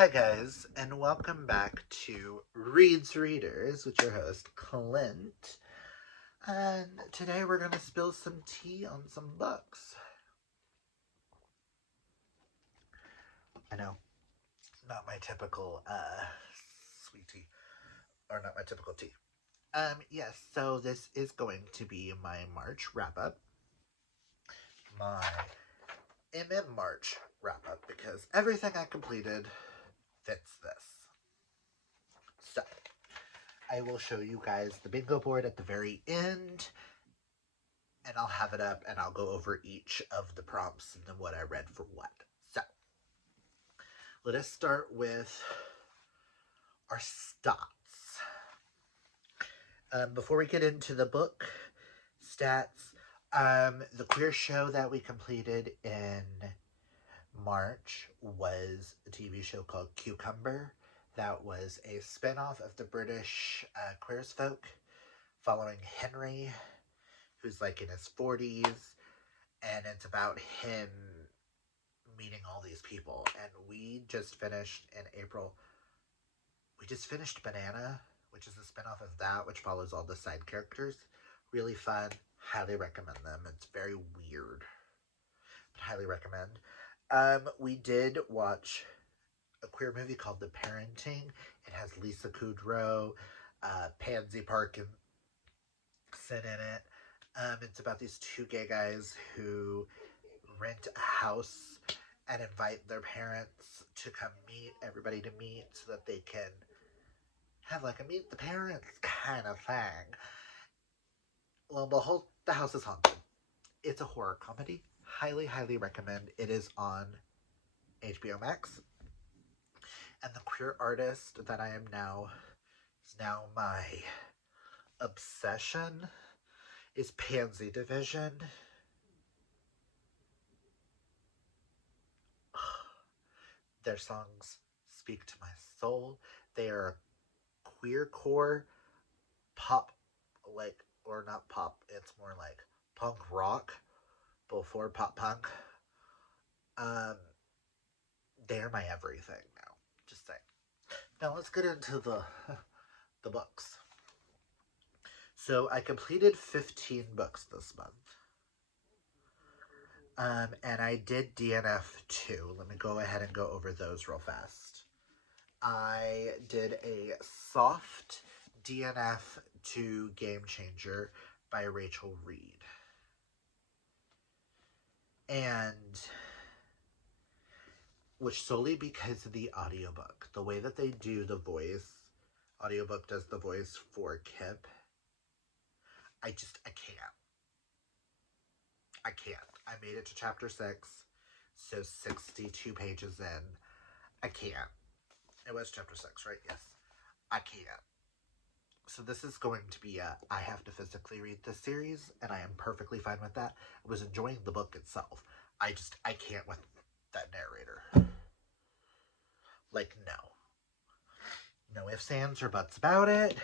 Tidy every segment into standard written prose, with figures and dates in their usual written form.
Hi guys, and welcome back to Reads Readers with your host, Clint. And today we're going to spill some tea on some books. I know, not my typical sweet tea, or not my typical tea. Yes, so this is going to be my March wrap-up. My March wrap-up, because everything I completed fits this. So, I will show you guys the bingo board at the very end, and I'll have it up and I'll go over each of the prompts and then what I read for what. So, let us start with our stats. Before we get into the book stats, the queer show that we completed in March was a TV show called Cucumber. That was a spin-off of the British Queer as Folk, following Henry, who's like in his 40s, and it's about him meeting all these people. And we just finished in April, we just finished Banana, which is a spin-off of that, which follows all the side characters. Really fun. Highly recommend them. It's very weird, but highly recommend. We did watch a queer movie called The Parenting. It has Lisa Kudrow, Pansy Parkinson in it. It's about these two gay guys who rent a house and invite their parents to come meet, everybody to meet, so that they can have like a meet the parents kind of thing. Lo and behold, the house is haunted. It's a horror comedy. Highly, highly recommend. It is on HBO Max. And the queer artist that I am now is now my obsession is Pansy Division. Their songs speak to my soul. They are queercore pop, like, or not pop, it's more like punk rock before pop punk. They're my everything now. Just saying. Now let's get into the books. So I completed 15 books this month. And I did DNF too. Let me go ahead and go over those real fast. I did a soft DNF to Game Changer by Rachel Reed. And which solely because of the audiobook. The way that they do the voice, audiobook does the voice for Kip. I can't. I made it to chapter 6, so 62 pages in. I can't. It was chapter 6, right? Yes. I can't. So this is going to be I have to physically read this series, and I am perfectly fine with that. I was enjoying the book itself. I can't with that narrator. Like, no ifs, ands, or buts about it.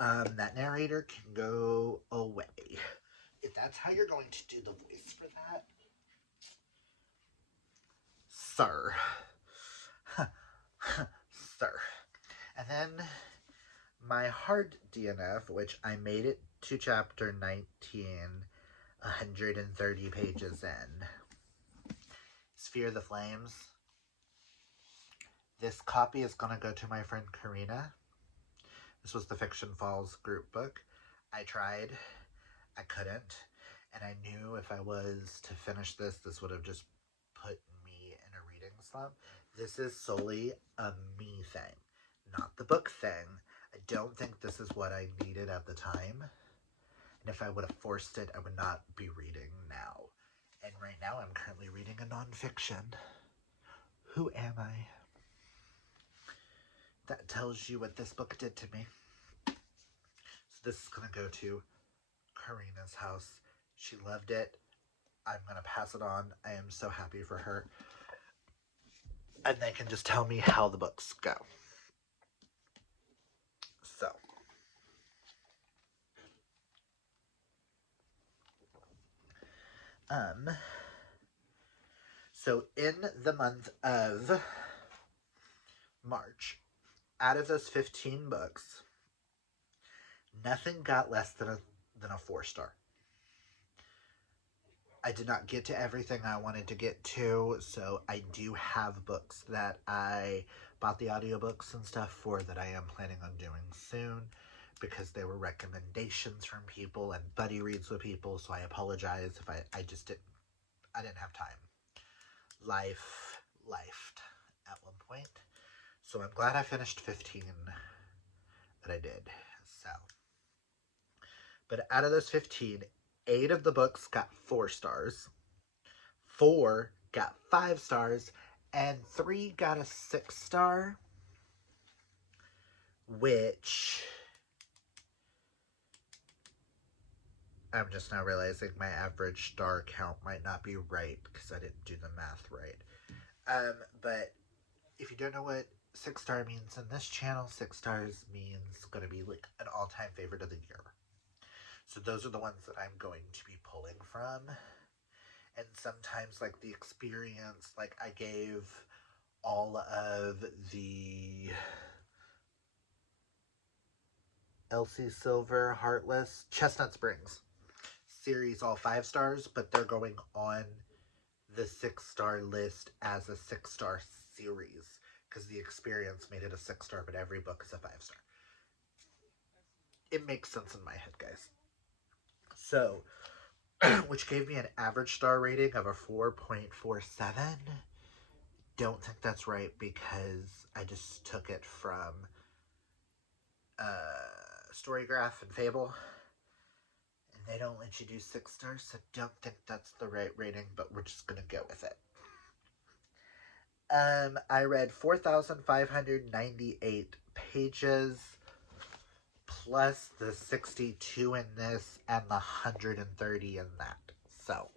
That narrator can go away. If that's how you're going to do the voice for that, sir. Sir. And then my hard DNF, which I made it to chapter 19, 130 pages in. Sphere the Flames. This copy is going to go to my friend Karina. This was the Fiction Falls group book. I tried. I couldn't. And I knew if I was to finish this would have just put me in a reading slump. This is solely a me thing, not the book thing. I don't think this is what I needed at the time. And if I would have forced it, I would not be reading now. And right now I'm currently reading a nonfiction. Who am I? That tells you what this book did to me. So this is going to go to Karina's house. She loved it. I'm going to pass it on. I am so happy for her. And they can just tell me how the books go. So in the month of March. Out of those 15 books, nothing got less than a 4-star. I did not get to everything I wanted to get to, so I do have books that I bought the audiobooks and stuff for that I am planning on doing soon because they were recommendations from people and buddy reads with people, so I apologize if I just didn't have time. Lifed at one point. So I'm glad I finished 15 that I did. So, but out of those 15, 8 of the books got 4 stars, 4 got 5 stars, and 3 got a 6-star, which I'm just now realizing my average star count might not be right because I didn't do the math right. But if you don't know what 6-star means in this channel, 6 stars means going to be like an all-time favorite of the year. So those are the ones that I'm going to be pulling from. And sometimes, like, the experience, like, I gave all of the Elsie Silver, Heartless, Chestnut Springs series all 5 stars, but they're going on the 6-star list as a 6-star series because the experience made it a 6-star, but every book is a 5-star. It makes sense in my head, guys. So, which gave me an average star rating of a 4.47. Don't think that's right because I just took it from Storygraph and Fable, and they don't let you do 6 stars, so don't think that's the right rating, but we're just gonna go with it. I read 4,598 pages, plus the 62 in this and the 130 in that. So,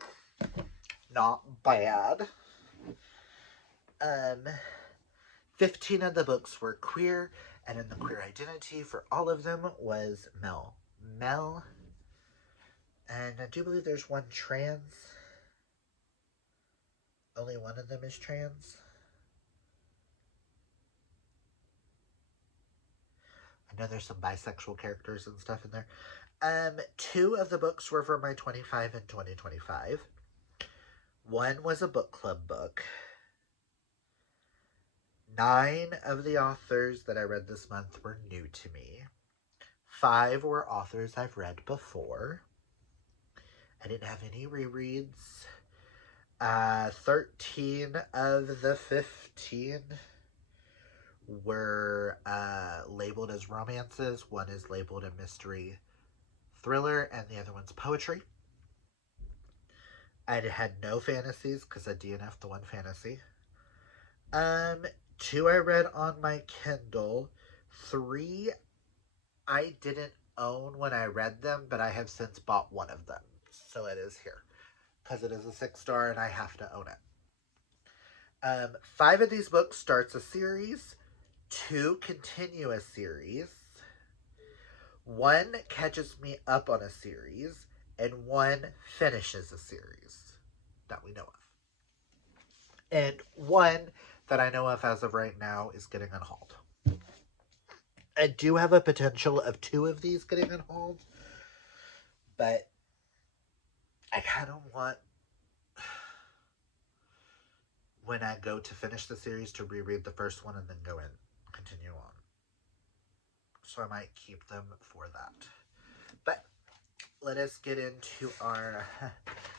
not bad. 15 of the books were queer, and in the queer identity for all of them was Mel. And I do believe there's one trans. Only one of them is trans. I know there's some bisexual characters and stuff in there. 2 of the books were for my 25 and 2025. One was a book club book. 9 of the authors that I read this month were new to me. 5 were authors I've read before. I didn't have any rereads. 13 of the 15 were labeled as romances. One is labeled a mystery thriller, and the other one's poetry. I had no fantasies because I DNF'd the one fantasy. 2 I read on my Kindle. 3 I didn't own when I read them, but I have since bought one of them. So it is here. Because it is a 6-star and I have to own it. 5 of these books starts a series. 2 continue a series. 1 catches me up on a series. And 1 finishes a series that we know of. And 1 that I know of as of right now is getting unhauled. I do have a potential of 2 of these getting unhauled, but I kind of want, when I go to finish the series, to reread the first one and then go and continue on. So I might keep them for that. But let us get into our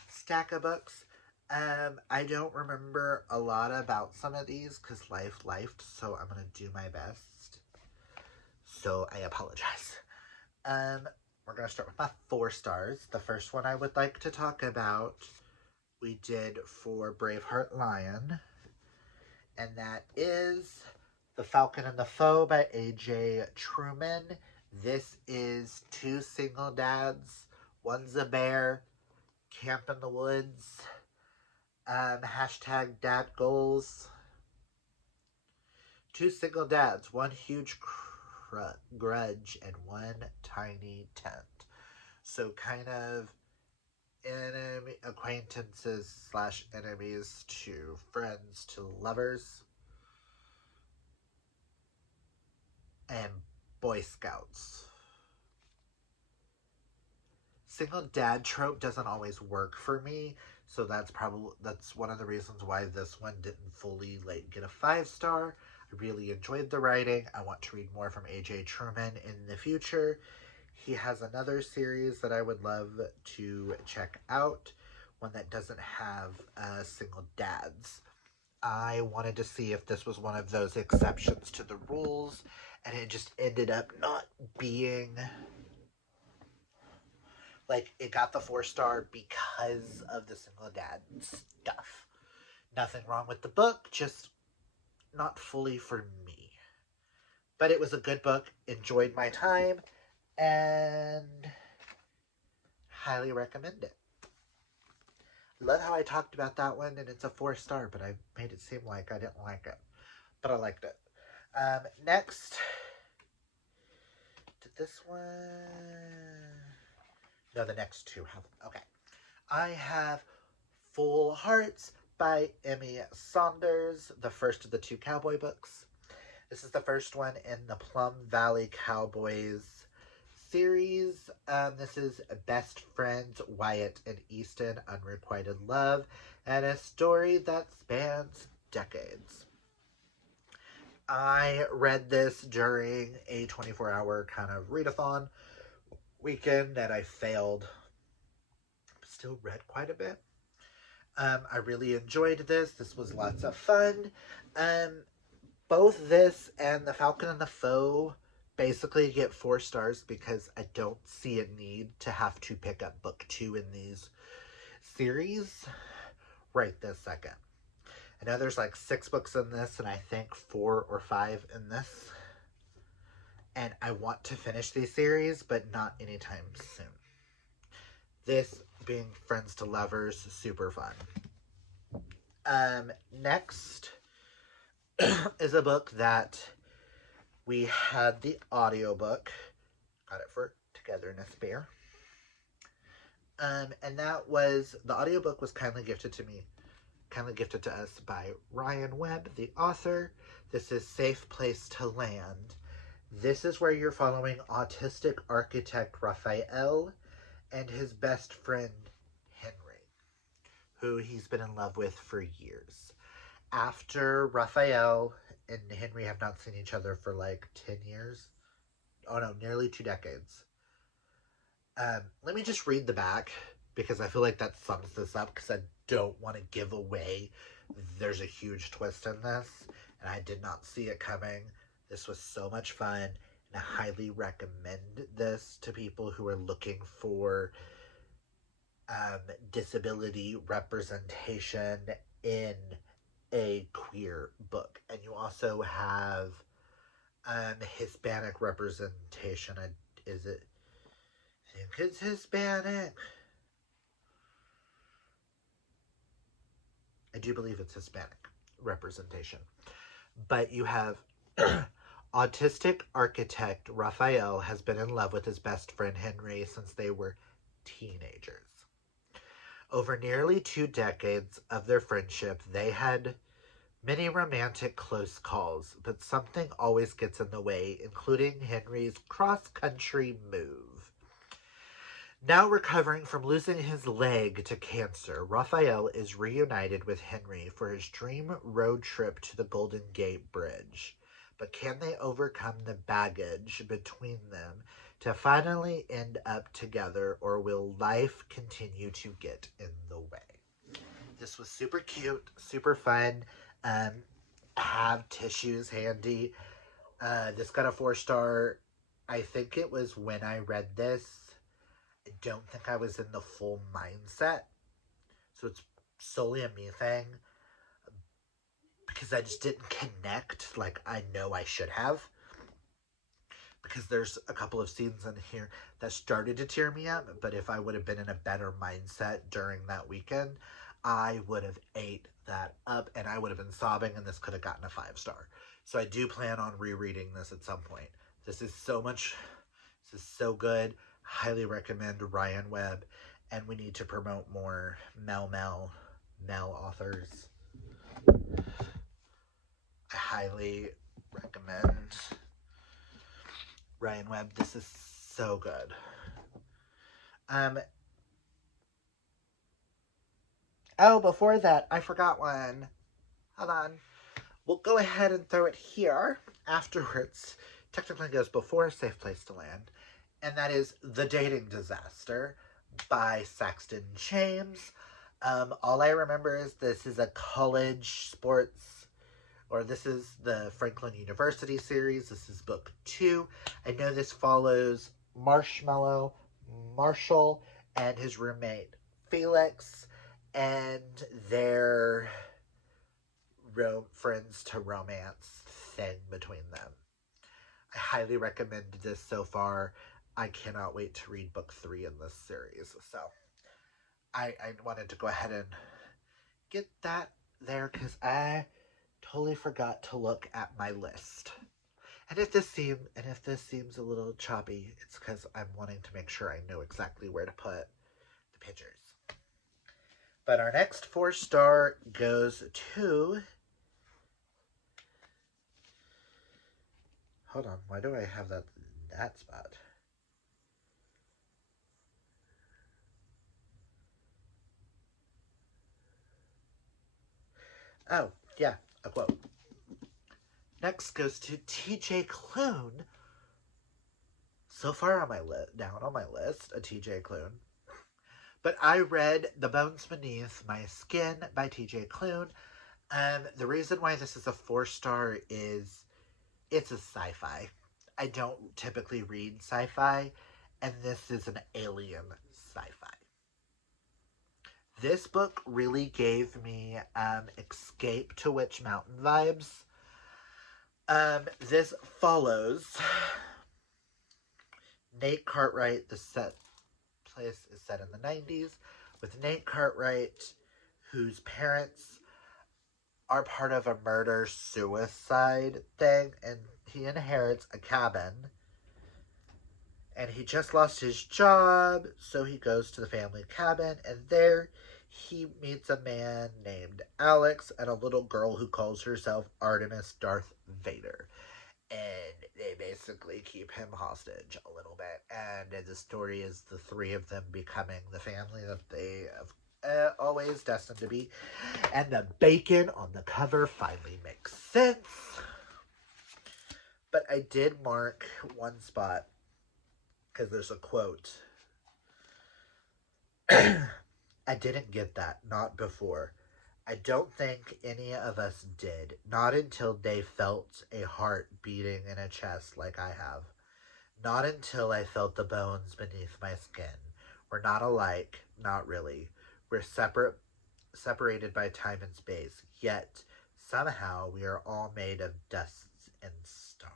stack of books. I don't remember a lot about some of these because life lifed, so I'm going to do my best. So I apologize. We're going to start with my 4 stars. The first one I would like to talk about, we did for Braveheart Lion, and that is The Falcon and the Foe by A.J. Truman. This is 2 single dads. One's a bear, camp in the woods, hashtag dad goals. 2 single dads, 1 huge grudge, and 1 tiny tent. So kind of enemy acquaintances / enemies to friends to lovers. and Boy Scouts. Single dad trope doesn't always work for me, so that's one of the reasons why this one didn't fully get a 5-star. I really enjoyed the writing. I want to read more from AJ Truman in the future. He has another series that I would love to check out, one that doesn't have single dads. I wanted to see if this was one of those exceptions to the rules, and it just ended up not being. It got the 4-star because of the single dad stuff. Nothing wrong with the book, just not fully for me. But it was a good book, enjoyed my time, and highly recommend it. Love how I talked about that one, and it's a 4-star, but I made it seem like I didn't like it. But I liked it. Next, did this one? No, the next two have. Okay. I have Full Hearts by Emmy Saunders, the first of the 2 cowboy books. This is the first one in the Plum Valley Cowboys series. This is Best Friends Wyatt and Easton, Unrequited Love, and a story that spans decades. I read this during a 24-hour kind of readathon weekend that I failed. Still read quite a bit. I really enjoyed this. This was lots of fun. Both this and The Falcon and the Foe basically get 4 stars because I don't see a need to have to pick up book 2 in these series right this second. I know there's 6 books in this, and I think 4 or 5 in this. And I want to finish these series, but not anytime soon. This being Friends to Lovers, super fun. Next is a book that we had the audiobook. Got it for Togetherness Bear. And that was, the audiobook was kindly gifted to us by Ryan Webb, the author. This is Safe Place to Land. This is where you're following autistic architect Raphael and his best friend Henry, who he's been in love with for years. After Raphael and Henry have not seen each other for 10 years. Oh no, nearly 2 decades. Let me just read the back, because I feel like that sums this up, because I don't want to give away. There's a huge twist in this, and I did not see it coming. This was so much fun, and I highly recommend this to people who are looking for disability representation in a queer book. And you also have Hispanic representation. I think it's Hispanic. I do believe it's Hispanic representation. But you have autistic architect Raphael has been in love with his best friend Henry since they were teenagers. Over nearly 2 decades of their friendship, they had many romantic close calls, but something always gets in the way, including Henry's cross-country move. Now recovering from losing his leg to cancer, Raphael is reunited with Henry for his dream road trip to the Golden Gate Bridge. But can they overcome the baggage between them to finally end up together, or will life continue to get in the way? This was super cute, super fun. Have tissues handy. This got a 4-star. I think it was when I read this. I don't think I was in the full mindset. So it's solely a me thing. Because I just didn't connect like I know I should have. Because there's a couple of scenes in here that started to tear me up. But if I would have been in a better mindset during that weekend, I would have ate that up and I would have been sobbing, and this could have gotten a 5-star. So I do plan on rereading this at some point. This is so good. Highly recommend Ryan Webb, and we need to promote more male authors. I highly recommend Ryan Webb. This is so good. Oh, before that, I forgot one. Hold on. We'll go ahead and throw it here afterwards. Technically goes before Safe Place to Land. And that is The Dating Disaster by Saxton James. All I remember is this is a college sports, or this is the Franklin University series. This is book 2. I know this follows Marshall, and his roommate Felix, and their friends to romance thing between them. I highly recommend this so far. I cannot wait to read book 3 in this series. So I wanted to go ahead and get that there because I totally forgot to look at my list. And if this seems a little choppy, it's because I'm wanting to make sure I know exactly where to put the pictures. But our next 4-star goes to... Hold on, why do I have that spot? Oh, yeah, a quote. Next goes to TJ Klune. So far on my down on my list, a TJ Klune. But I read The Bones Beneath My Skin by TJ Klune. The reason why this is a 4-star is it's a sci-fi. I don't typically read sci-fi, and this is an alien sci-fi. This book really gave me Escape to Witch Mountain vibes. This follows Nate Cartwright. The place is set in the 90s with Nate Cartwright, whose parents are part of a murder-suicide thing, and he inherits a cabin. And he just lost his job, so he goes to the family cabin, and there he meets a man named Alex and a little girl who calls herself Artemis Darth Vader. And they basically keep him hostage a little bit. And the story is the 3 of them becoming the family that they have always destined to be. And the bacon on the cover finally makes sense. But I did mark one spot because there's a quote. I didn't get that, not before. I don't think any of us did, not until they felt a heart beating in a chest like I have. Not until I felt the bones beneath my skin. We're not alike, not really. We're separated by time and space, yet somehow we are all made of dust and stars.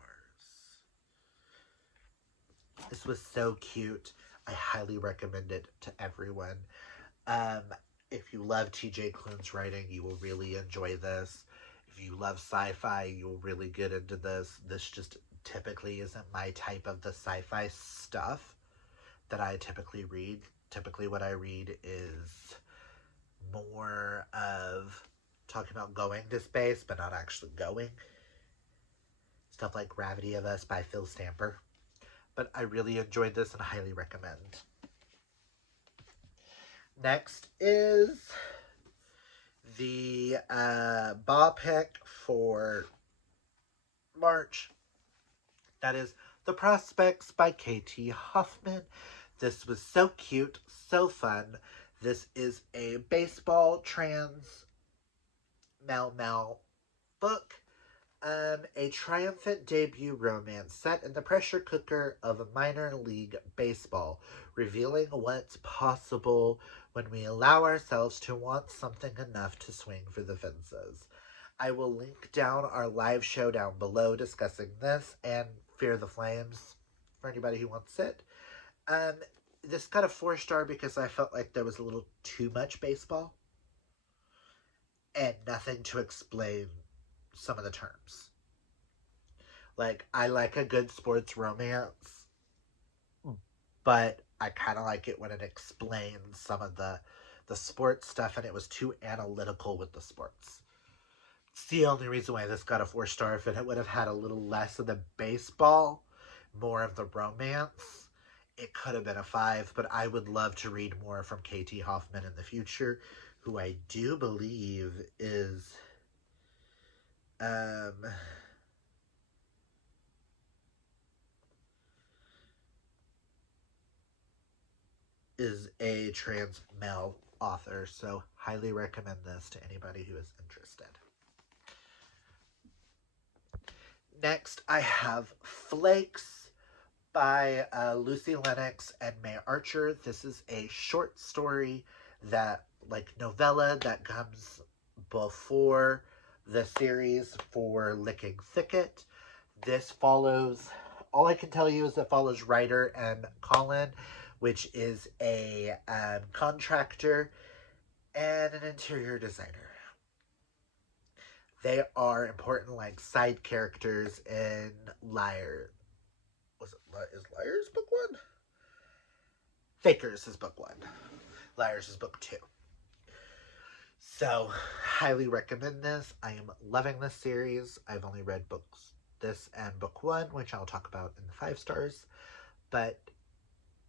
This was so cute. I highly recommend it to everyone. If you love TJ Klune's writing, you will really enjoy this. If you love sci-fi, you'll really get into this. This just typically isn't my type of the sci-fi stuff that I typically read. Typically what I read is more of talking about going to space, but not actually going. Stuff like Gravity of Us by Phil Stamper. But I really enjoyed this and highly recommend. Next is the ball pick for March. That is The Prospects by K.T. Hoffman. This was so cute, so fun. This is a baseball trans Mel book. A triumphant debut romance set in the pressure cooker of minor league baseball, revealing what's possible when we allow ourselves to want something enough to swing for the fences. I will link down our live show down below discussing this and Fear the Flames for anybody who wants it. This got a 4-star because I felt like there was a little too much baseball and nothing to explain some of the terms. Like, I like a good sports romance, but I kind of like it when it explains some of the sports stuff, and it was too analytical with the sports. It's the only reason why this got a 4-star. If it would have had a little less of the baseball, more of the romance, it could have been a 5, but I would love to read more from KT Hoffman in the future, who I do believe um, is a trans male author, so highly recommend this to anybody who is interested. Next, I have Flakes by Lucy Lennox and May Archer. This is a short story that, like, novella that comes before the series for Licking Thicket. This follows, all I can tell you is it follows Ryder and Colin, which is a contractor and an interior designer. They are important, like, side characters in Liar. Is Liars book 1? Fakers is book 1. Liars is book 2. So, highly recommend this. I am loving this series. I've only read this and book 1, which I'll talk about in the 5 stars. But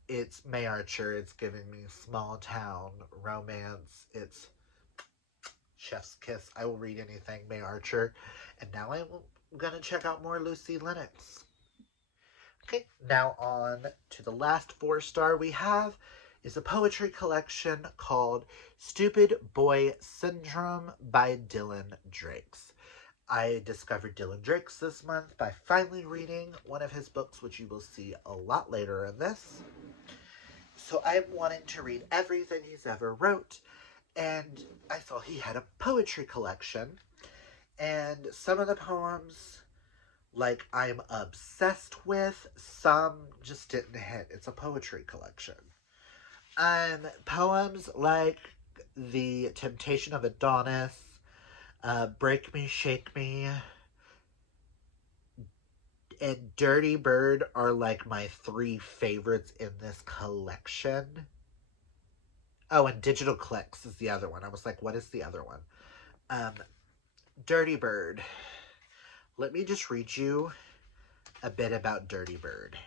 it's May Archer. It's giving me small town romance. It's chef's kiss. I will read anything May Archer. And now I'm going to check out more Lucy Lennox. Okay, now on to the last 4-star we have is a poetry collection called Stupid Boy Syndrome by Dylan Drakes. I discovered Dylan Drakes this month by finally reading one of his books, which you will see a lot later in this. So I'm wanting to read everything he's ever wrote, and I saw he had a poetry collection, and some of the poems, like, I'm obsessed with. Some just didn't hit. It's a poetry collection. Poems like The Temptation of Adonis, Break Me, Shake Me, and Dirty Bird are like my 3 favorites in this collection. Oh, and Digital Clicks is the other one. I was like, what is the other one? Dirty Bird. Let me just read you a bit about Dirty Bird.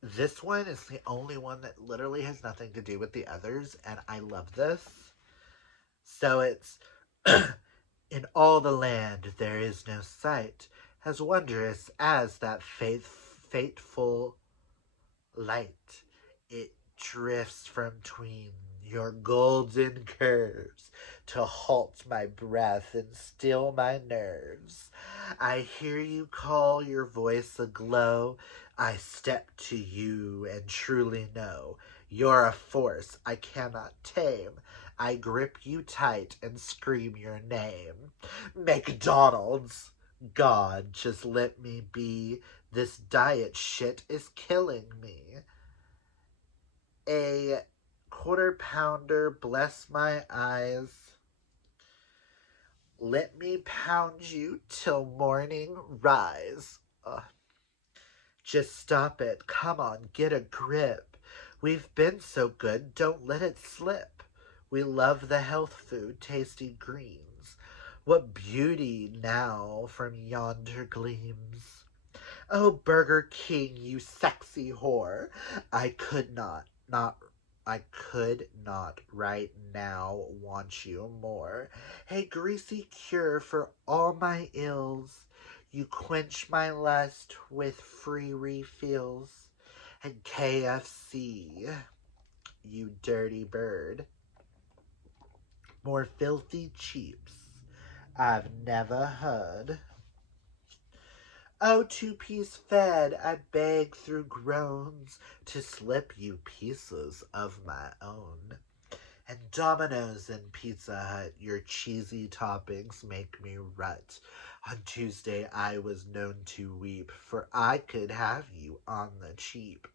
This one is the only one that literally has nothing to do with the others, and I love this. So it's, in all the land there is no sight as wondrous as that fateful light. It drifts from tween your golden curves to halt my breath and still my nerves. I hear you call, your voice aglow. I step to you and truly know you're a force I cannot tame. I grip you tight and scream your name. McDonald's! God, just let me be. This diet shit is killing me. A quarter pounder, bless my eyes. Let me pound you till morning rise. Just stop it. Come on, get a grip. We've been so good, don't let it slip. We love the health food, tasty greens. What beauty now from yonder gleams. Oh, Burger King, you sexy whore. I could not right now want you more. Hey, greasy cure for all my ills. You quench my lust with free refills. And KFC, you dirty bird. More filthy cheeps I've never heard. Oh, 2-piece fed, I beg through groans to slip you pieces of my own. And Domino's and Pizza Hut, your cheesy toppings make me rut. On Tuesday I was known to weep, for I could have you on the cheap.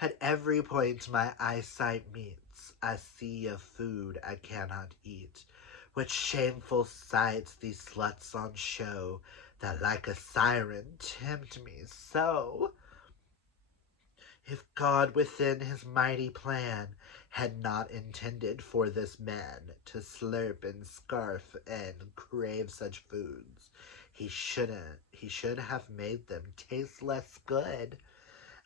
At every point my eyesight meets, I see a food I cannot eat. What shameful sights these sluts on show, that like a siren tempt me so. If God within his mighty plan had not intended for this man to slurp and scarf and crave such foods, He shouldn't. He should have made them taste less good.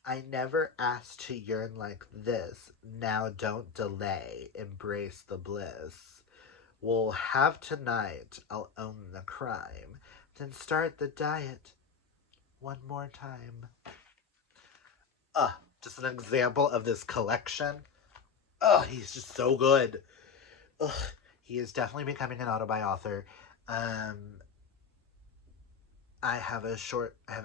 I never asked to yearn like this. Now don't delay. Embrace the bliss. We'll have tonight. I'll own the crime. Then start the diet one more time. Just an example of this collection. He's just so good. He is definitely becoming an auto-author. I have a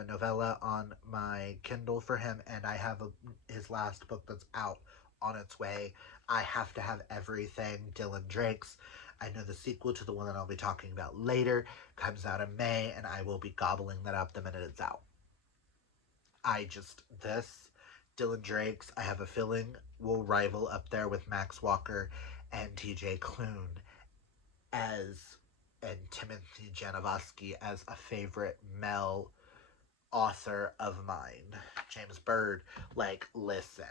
novella on my Kindle for him, and I have his last book that's out on its way. I have to have everything. Dylan Drake's. I know the sequel to the one that I'll be talking about later comes out in May, and I will be gobbling that up the minute it's out. Dylan Drake's, I have a feeling, will rival up there with Max Walker and TJ Klune and Timothy Janovoski as a favorite male author of mine. James Bird, listen.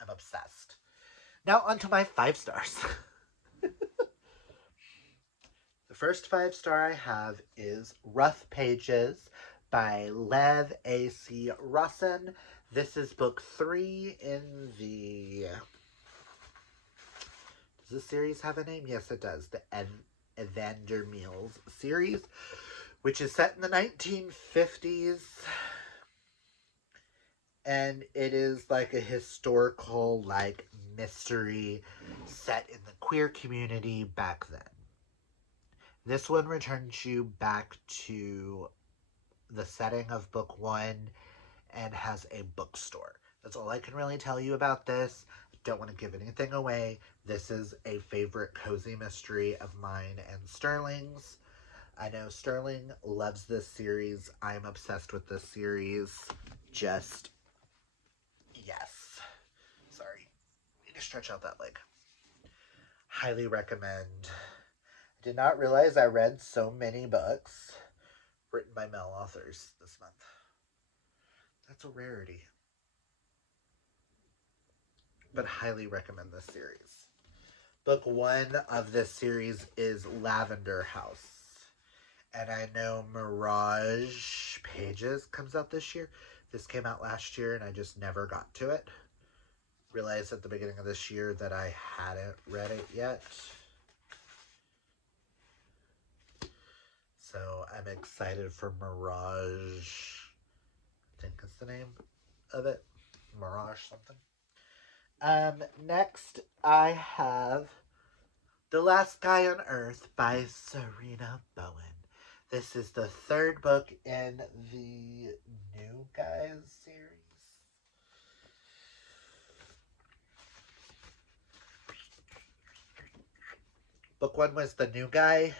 I'm obsessed. Now onto my 5 stars. The first 5-star I have is Rough Pages by Lev A.C. Rossin. This is book 3 in the... Does this series have a name? Yes, it does. The Evander Mills series, which is set in the 1950s. And it is a historical, mystery set in the queer community back then. This one returns you back to the setting of book 1 and has a bookstore. That's all I can really tell you about this. Don't want to give anything away. This is a favorite cozy mystery of mine and Sterling's. I know Sterling loves this series. I'm obsessed with this series. Just, yes. Sorry. Need to stretch out that leg. Highly recommend. I did not realize I read so many books written by male authors this month. That's a rarity. But highly recommend this series. Book 1 of this series is Lavender House. And I know Mirage Pages comes out this year. This came out last year and I just never got to it. Realized at the beginning of this year that I hadn't read it yet. So I'm excited for Mirage. I think is the name of it. Mirage something. Next I have The Last Guy on Earth by Serena Bowen. This is the 3rd book in the New Guys series. Book 1 was The New Guy.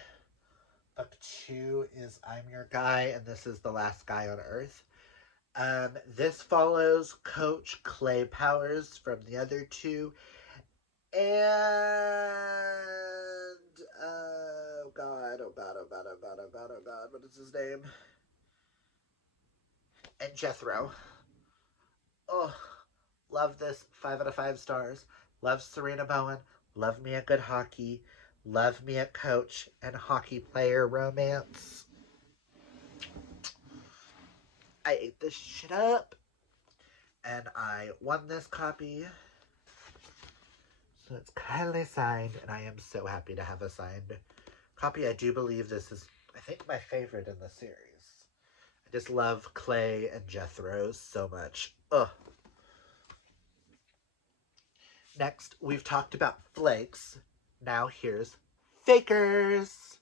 Book 2 is I'm Your Guy, and this is The Last Guy on Earth. This follows Coach Clay Powers from the other 2. And, oh God, what is his name? And Jethro. Oh, love this. 5 out of 5 stars. Love Serena Bowen. Love me a good hockey. Love me a coach and hockey player romance. I ate this shit up. And I won this copy. So it's kindly signed, and I am so happy to have a signed copy. I do believe this is, I think, my favorite in the series. I just love Clay and Jethro so much. Ugh. Next, we've talked about Flakes. Now here's Fakers.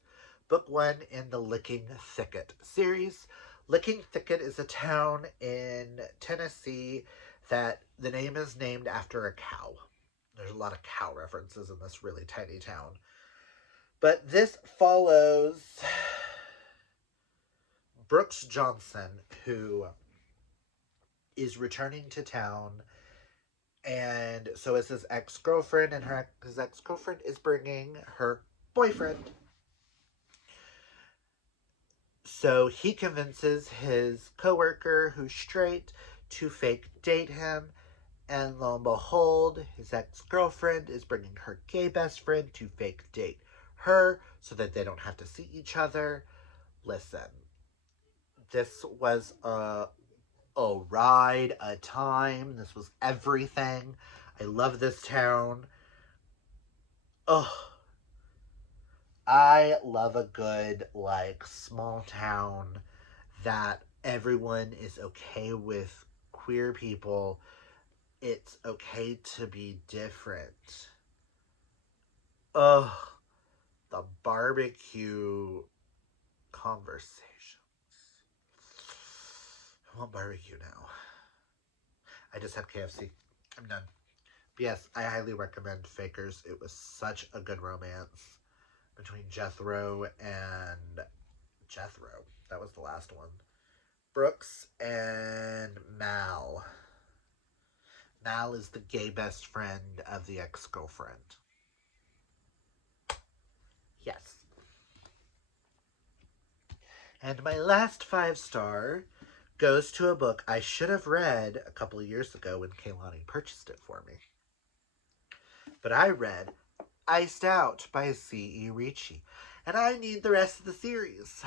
Book 1 in the Licking Thicket series. Licking Thicket is a town in Tennessee that the name is named after a cow. There's a lot of cow references in this really tiny town. But this follows Brooks Johnson, who is returning to town. And so is his ex-girlfriend, and his ex-girlfriend is bringing her boyfriend. So he convinces his coworker, who's straight, to fake date him. And lo and behold, his ex-girlfriend is bringing her gay best friend to fake date her so that they don't have to see each other. Listen, this was a ride, a time. This was everything. I love this town. Oh, I love a good, like, small town that everyone is okay with queer people. It's okay to be different. Ugh, the barbecue conversations. I want barbecue now. I just had KFC. I'm done. But yes, I highly recommend Fakers. It was such a good romance between Jethro and Jethro. That was the last one. Brooks and Mal. Mal is the gay best friend of the ex-girlfriend. Yes. And my last 5-star goes to a book I should have read a couple of years ago when Kaylani purchased it for me. But I read Iced Out by C.E. Ricci, and I need the rest of the series.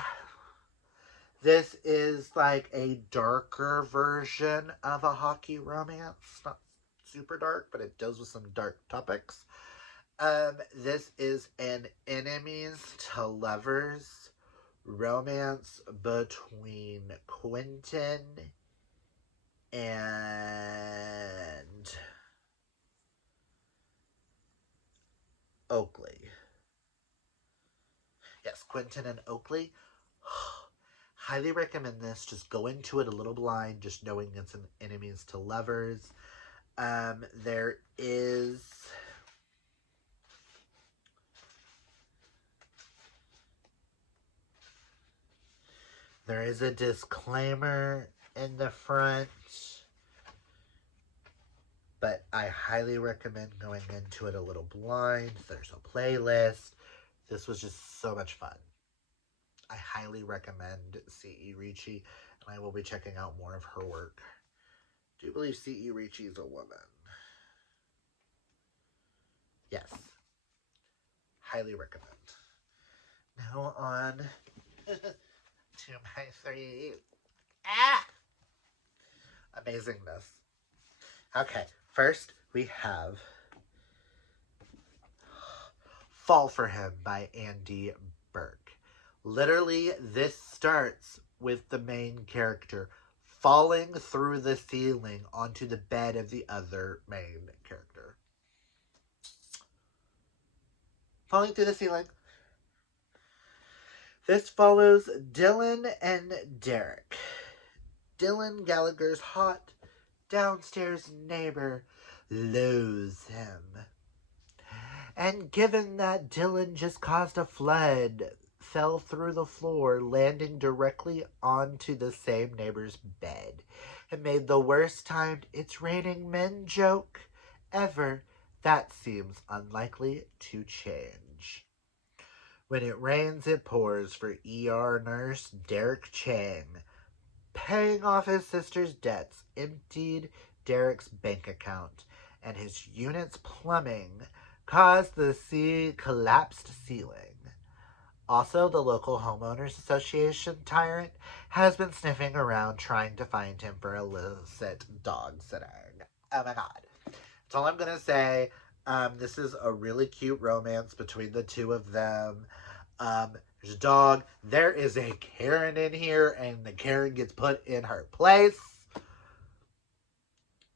This is like a darker version of a hockey romance. Not super dark, but it deals with some dark topics. This is an enemies to lovers romance between Quentin and Oakley. Yes, Quentin and Oakley. Highly recommend this. Just go into it a little blind, just knowing it's an enemies to lovers. There is a disclaimer in the front, but I highly recommend going into it a little blind. There's a playlist. This was just so much fun. I highly recommend C.E. Ricci, and I will be checking out more of her work. Do you believe C.E. Ricci is a woman? Yes. Highly recommend. Now on to my 3. Amazingness. Okay, first we have Fall for Him by Andy Burke. Literally, this starts with the main character falling through the ceiling onto the bed of the other main character. Falling through the ceiling. This follows Dylan and Derek. Dylan, Gallagher's hot downstairs neighbor, loathes him. And given that Dylan just caused a flood, fell through the floor, landing directly onto the same neighbor's bed, and made the worst timed "it's raining men" joke ever, that seems unlikely to change. When it rains, it pours for ER nurse Derek Chang. Paying off his sister's debts emptied Derek's bank account, and his unit's plumbing caused the collapsed ceiling. Also, the local homeowners association tyrant has been sniffing around trying to find him for illicit dog sitting. Oh my god. That's all I'm gonna say. This is a really cute romance between the two of them. There's a dog. There is a Karen in here, and the Karen gets put in her place.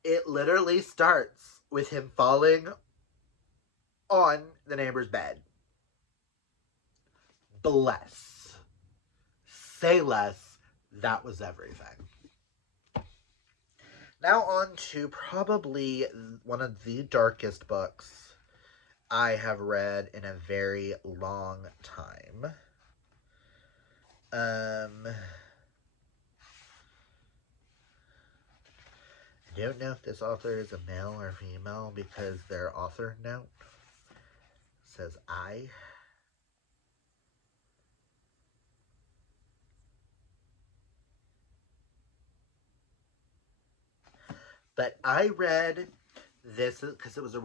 It literally starts with him falling on the neighbor's bed. Bless. Say less. That was everything. Now on to probably one of the darkest books I have read in a very long time. I don't know if this author is a male or female because their author note says I. But I read this because it was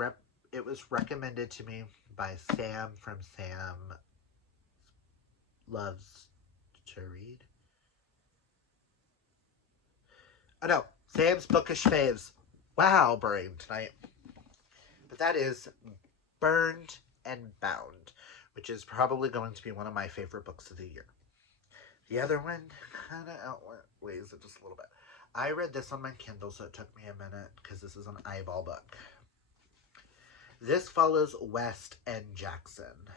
recommended to me by Sam from Sam Loves to read. Oh no, Sam's Bookish Faves. Wow, brain tonight. But that is Burned and Bound, which is probably going to be one of my favorite books of the year. The other one kind of outweighs it just a little bit. I read this on my Kindle, so it took me a minute because this is an eyeball book. This follows West and Jackson.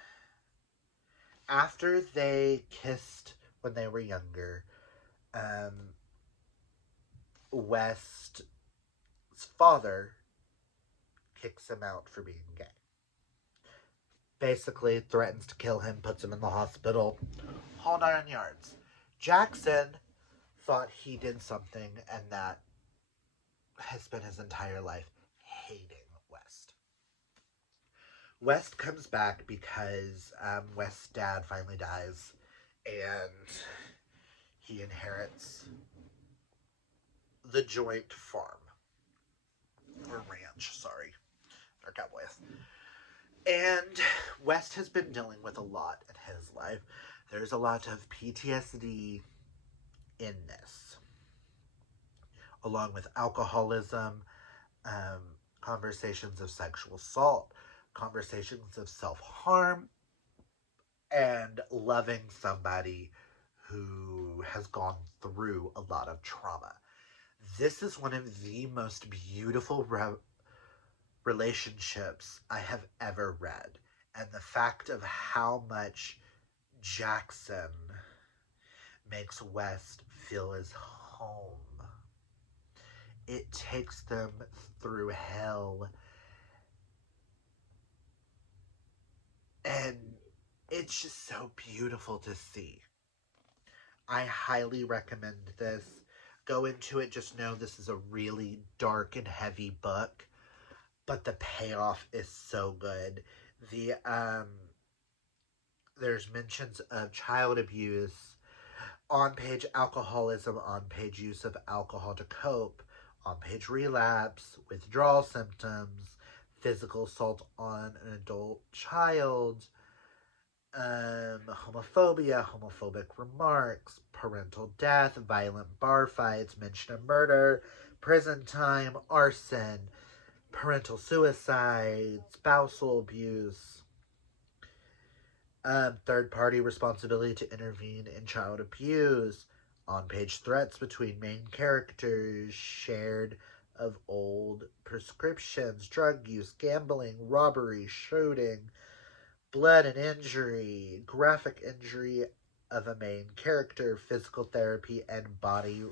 After they kissed when they were younger, West's father kicks him out for being gay. Basically threatens to kill him, puts him in the hospital, whole 9 yards. Jackson thought he did something, and that has spent his entire life hating West. West comes back because West's dad finally dies, and he inherits the joint farm. Or ranch, sorry. Or cowboys. And West has been dealing with a lot in his life. There's a lot of PTSD in this, along with alcoholism, conversations of sexual assault, conversations of self-harm, and loving somebody who has gone through a lot of trauma. This is one of the most beautiful relationships I have ever read. And the fact of how much Jackson makes West feel as home. It takes them through hell. And it's just so beautiful to see. I highly recommend this. Go into it, just know this is a really dark and heavy book, but the payoff is so good. There's mentions of child abuse, on-page alcoholism, on-page use of alcohol to cope, on-page relapse, withdrawal symptoms, physical assault on an adult child, homophobia, homophobic remarks, parental death, violent bar fights, mention of murder, prison time, arson, parental suicide, spousal abuse, third-party responsibility to intervene in child abuse, on-page threats between main characters, shared of old prescriptions, drug use, gambling, robbery, shooting, blood and injury, graphic injury of a main character, physical therapy, and body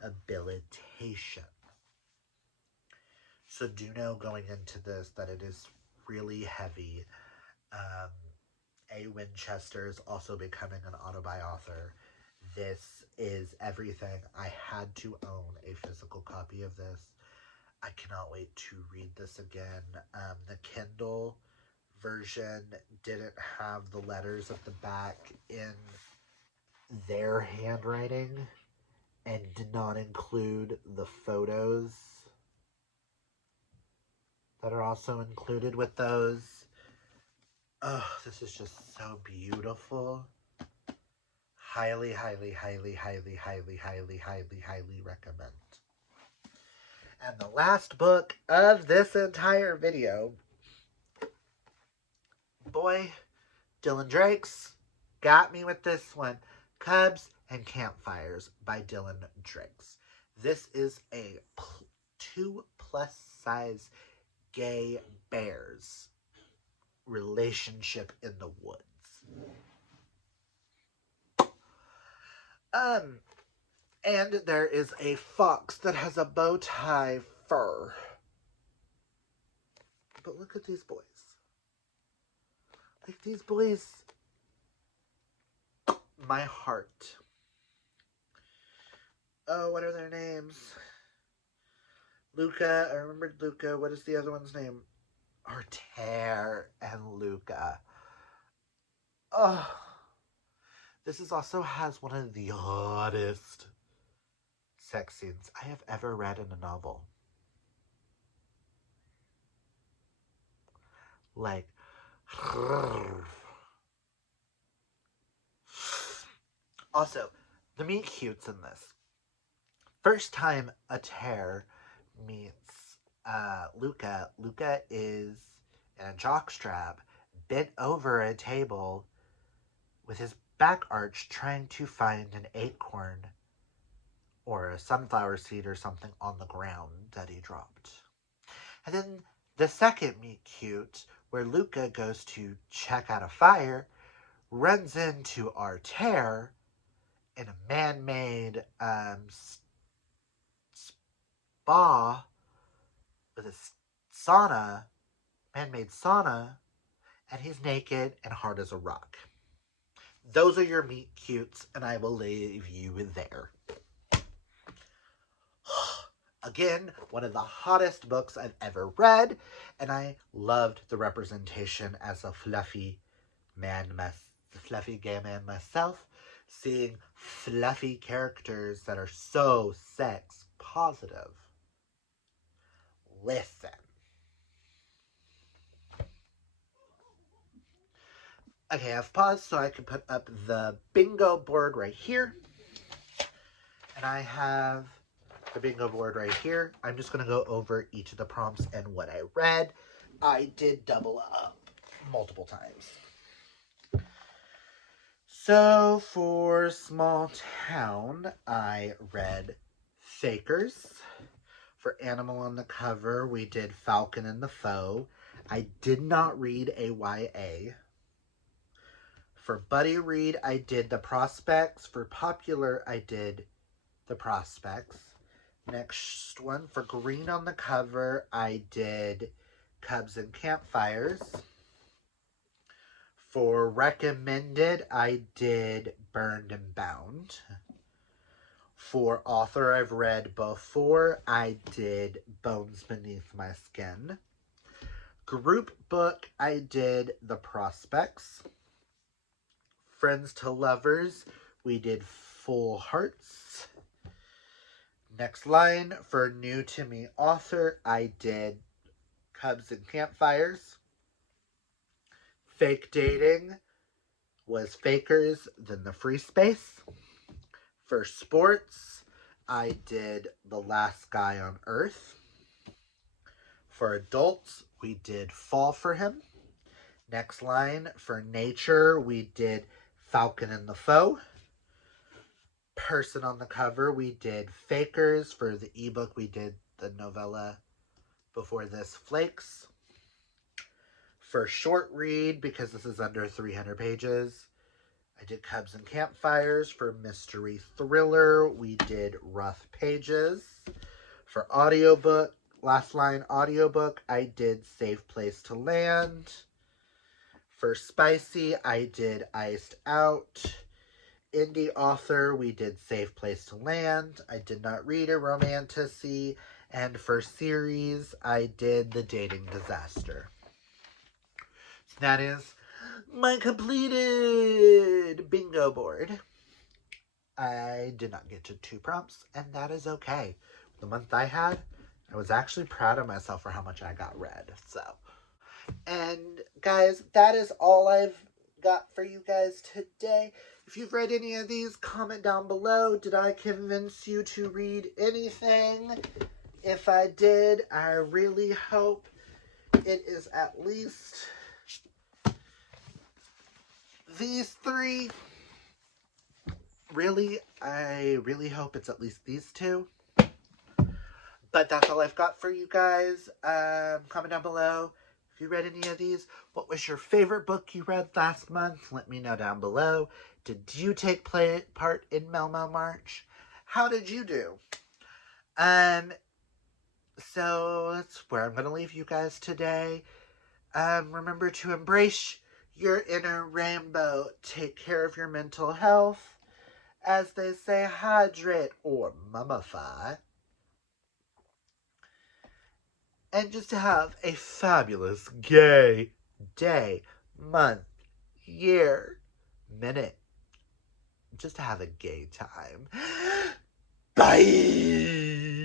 rehabilitation. So do know going into this that it is really heavy. A. Winchester is also becoming an author. This is everything. I had to own a physical copy of this. I cannot wait to read this again. The Kindle version didn't have the letters at the back in their handwriting and did not include the photos that are also included with those. Oh, this is just so beautiful. Highly, highly, highly, highly, highly, highly, highly, highly recommend. And the last book of this entire video, boy, Dylan Drakes got me with this one. Cubs and Campfires by Dylan Drakes. This is a 2+ size gay bears relationship in the woods. And there is a fox that has a bow tie fur. But look at these boys. Like, these boys, my heart. Oh, what are their names? Luca, I remembered Luca. What is the other one's name? Arter and Luca. Oh, this also has one of the hottest sex scenes I have ever read in a novel. Like, Also, the meet cutes in this. First time a tear meets Luca. Luca is in a jockstrap, bent over a table with his back arched, trying to find an acorn or a sunflower seed or something on the ground that he dropped. And then the second meet cute, where Luca goes to check out a fire, runs into our tear in a man-made spa with a sauna, man-made sauna, and he's naked and hard as a rock. Those are your meet cutes, and I will leave you there. Again, one of the hottest books I've ever read, and I loved the representation as a fluffy gay man myself, seeing fluffy characters that are so sex positive. Listen. Okay, I've paused so I can put up the bingo board right here. And I have the bingo board right here. I'm just going to go over each of the prompts and what I read. I did double up multiple times. So for Small Town, I read Fakers. For Animal on the Cover, we did Falcon and the Foe. I did not read a YA. For Buddy Read, I did The Prospects. For Popular, I did The Prospects. Next one, for Green on the Cover, I did Cubs and Campfires. For Recommended, I did Burned and Bound. For Author I've read before, I did Bones Beneath My Skin. Group book, I did The Prospects. Friends to Lovers, we did Full Hearts. Next line, for New to Me author, I did Cubs and Campfires. Fake Dating was Fakers, then The Free Space. For sports, I did The Last Guy on Earth. For adults, we did Fall for Him. Next line, for nature, we did Falcon and the Foe. Person on the cover, we did Fakers. For the ebook, we did the novella before this, Flakes. For short read, because this is under 300 pages, I did Cubs and Campfires. For mystery thriller, we did Rough Pages. For audiobook, last line audiobook, I did Safe Place to Land. For spicy, I did Iced Out. Indie author, we did Safe Place to Land. I did not read a romantasy. And for series, I did The Dating Disaster. So that is my completed bingo board. I did not get to 2 prompts, and that is okay. The month I had, I was actually proud of myself for how much I got read. So, and guys, that is all I've got for you guys today. If you've read any of these, comment down below. Did I convince you to read anything? If I did, I really hope it is at least these 3. Really, I really hope it's at least these 2. But that's all I've got for you guys. Comment down below if you read any of these. What was your favorite book you read last month? Let me know down below. Did you take part in Melmo March? How did you do? So that's where I'm going to leave you guys today. Remember to embrace your inner rainbow. Take care of your mental health. As they say, hydrate or mummify. And just to have a fabulous gay day, month, year, minute. Just to have a gay time. Bye!